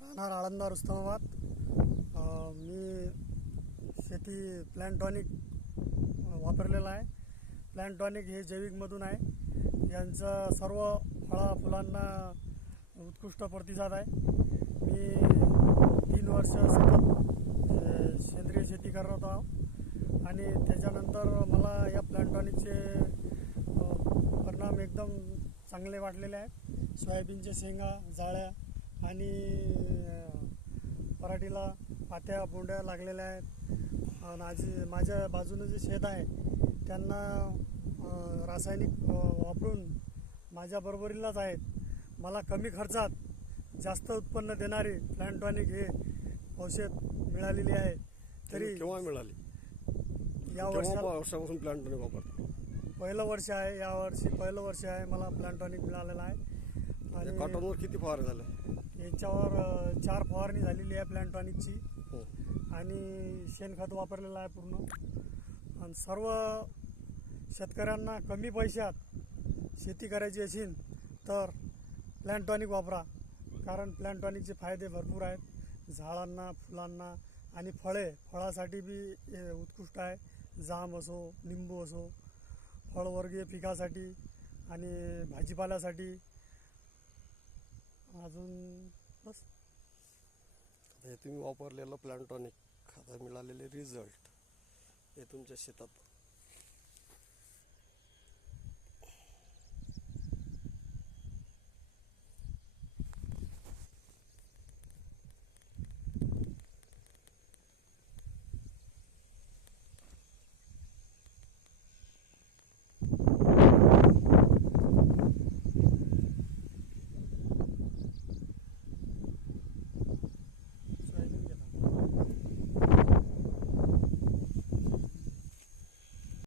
राहणार आळंदा उस्मानाबाद। मी शेती प्लॅन्टॉनिक वापरलेला आहे। प्लॅन्टॉनिक हे जैविकमधून आहे। यांचा सर्व फळा फुलांना उत्कृष्ट प्रतिसाद आहे। मी 3 वर्ष सतत सेंद्रिय शेती करत आहोत आणि त्याच्यानंतर मला या प्लॅन्टॉनिकचे परिणाम एकदम चांगले वाटलेले आहेत। सोयाबीनचे शेंगा, जाळ्या आणि पराठीला पात्या बोंड्या लागलेल्या आहेत। आणि माझ्या बाजूने जे शेत आहे त्यांना रासायनिक वापरून माझ्या बरोबरीलाच आहेत। मला कमी खर्चात जास्त उत्पन्न देणारी प्लॅन्टॉनिक हे औषध मिळालेली आहे। तरी केव्हा मिळाली? या वर्षापासून प्लॅन्टॉनिक वापरतो? पहिलं वर्ष आहे, यावर्षी पहिलं वर्ष आहे मला प्लॅन्टॉनिक मिळालेलं आहे। आणि कॉटनवर किती फवारणी झाले? याच्यावर 4 फवारणी झालेली आहे प्लॅन्टॉनिकची आणि शेणखत वापरलेलं आहे पूर्ण। आणि सर्व शेतकऱ्यांना कमी पैशात शेती करायची असेल तर प्लॅन्टॉनिक वापरा, कारण प्लॅन्टॉनिकचे फायदे भरपूर आहेत। झाडांना, फुलांना आणि फळासाठी बी उत्कृष्ट आहे। जाम असो, लिंबू असो, फळवर्गीय पिकासाठी आणि भाजीपाल्यासाठी। अजून बस। हे तुम्ही वापरलेलं प्लॅन्टॉनिक आता मिळालेले रिझल्ट हे तुमच्या शेतात